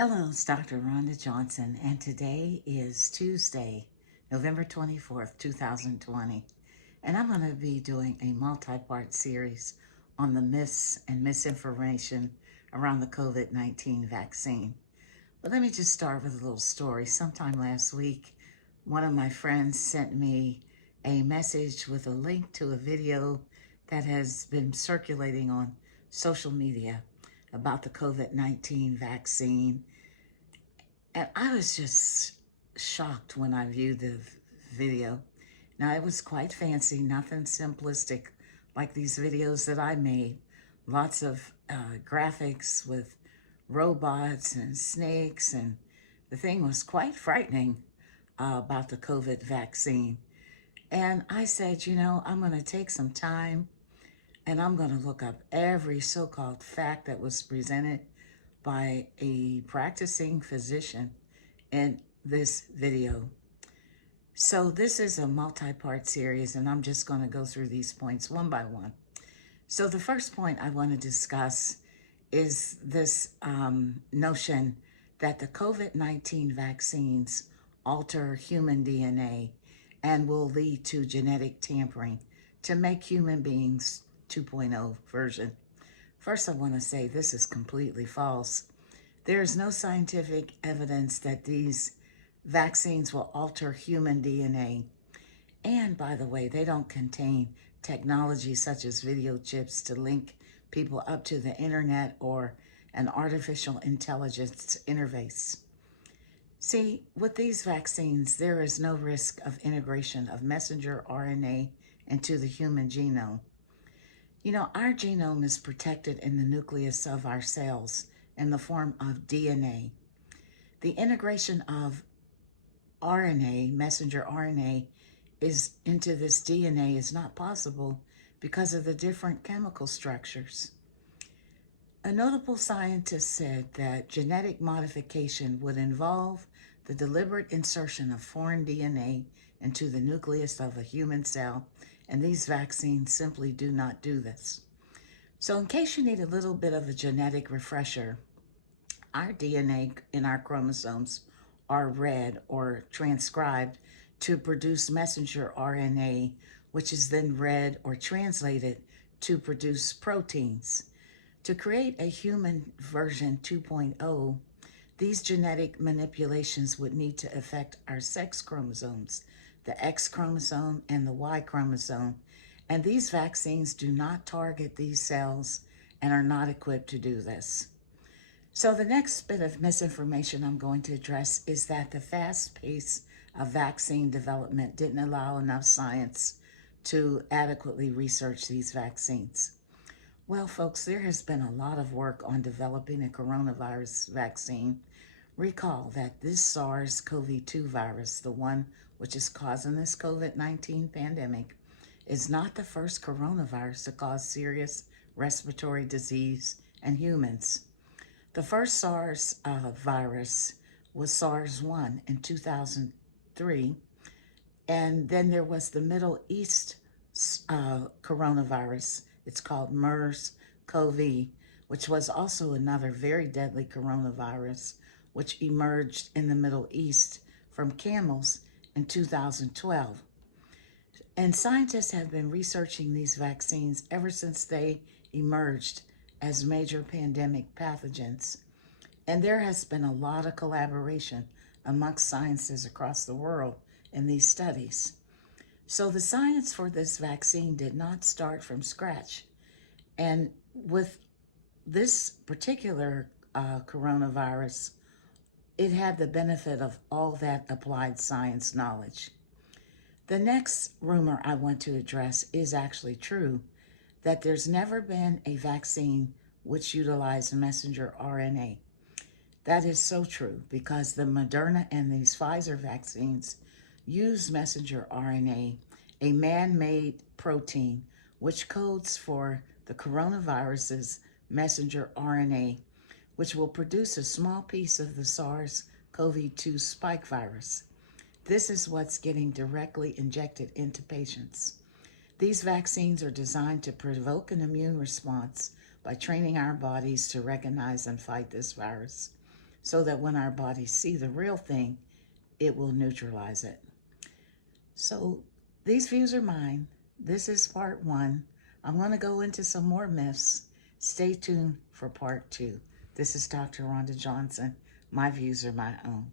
Hello, it's Dr. Rhonda Johnson, and today is Tuesday, November 24th, 2020. And I'm going to be doing a multi-part series on the myths and misinformation around the COVID-19 vaccine. But let me just start with a little story. Sometime last week, one of my friends sent me a message with a link to a video that has been circulating on social media about the COVID-19 vaccine, and I was just shocked when I viewed the video. Now, it was quite fancy, nothing simplistic like these videos that I made. Lots of graphics with robots and snakes, and the thing was quite frightening about the COVID vaccine. And I said, I'm going to take some time and I'm going to look up every so-called fact that was presented by a practicing physician in this video. So this is a multi-part series, and I'm just going to go through these points one by one. So the first point I want to discuss is this notion that the COVID-19 vaccines alter human DNA and will lead to genetic tampering to make human beings 2.0 version. First, I want to say this is completely false. There is no scientific evidence that these vaccines will alter human DNA. And by the way, they don't contain technology such as video chips to link people up to the internet or an artificial intelligence interface. See, with these vaccines, there is no risk of integration of messenger RNA into the human genome. Our genome is protected in the nucleus of our cells in the form of DNA. The integration of RNA, messenger RNA, is into this DNA is not possible because of the different chemical structures. A notable scientist said that genetic modification would involve the deliberate insertion of foreign DNA into the nucleus of a human cell, and these vaccines simply do not do this. So in case you need a little bit of a genetic refresher, our DNA in our chromosomes are read or transcribed to produce messenger RNA, which is then read or translated to produce proteins. To create a human version 2.0, these genetic manipulations would need to affect our sex chromosomes, the X chromosome and the Y chromosome, and these vaccines do not target these cells and are not equipped to do this. So the next bit of misinformation I'm going to address is that the fast pace of vaccine development didn't allow enough science to adequately research these vaccines. Well, folks, there has been a lot of work on developing a coronavirus vaccine. Recall that this SARS-CoV-2 virus, the one which is causing this COVID-19 pandemic, is not the first coronavirus to cause serious respiratory disease in humans. The first SARS virus was SARS-1 in 2003, and then there was the Middle East coronavirus. It's called MERS-CoV, which was also another very deadly coronavirus, which emerged in the Middle East from camels in 2012. And scientists have been researching these vaccines ever since they emerged as major pandemic pathogens. And there has been a lot of collaboration amongst scientists across the world in these studies. So the science for this vaccine did not start from scratch. And with this particular coronavirus, it had the benefit of all that applied science knowledge. The next rumor I want to address is actually true, that there's never been a vaccine which utilized messenger RNA. That is so true because the Moderna and these Pfizer vaccines use messenger RNA, a man-made protein which codes for the coronavirus's messenger RNA, which will produce a small piece of the SARS-CoV-2 spike virus. This is what's getting directly injected into patients. These vaccines are designed to provoke an immune response by training our bodies to recognize and fight this virus. so that when our bodies see the real thing, it will neutralize it. So these views are mine. This is part one. I'm going to go into some more myths. Stay tuned for part two. This is Dr. Rhonda Johnson. My views are my own.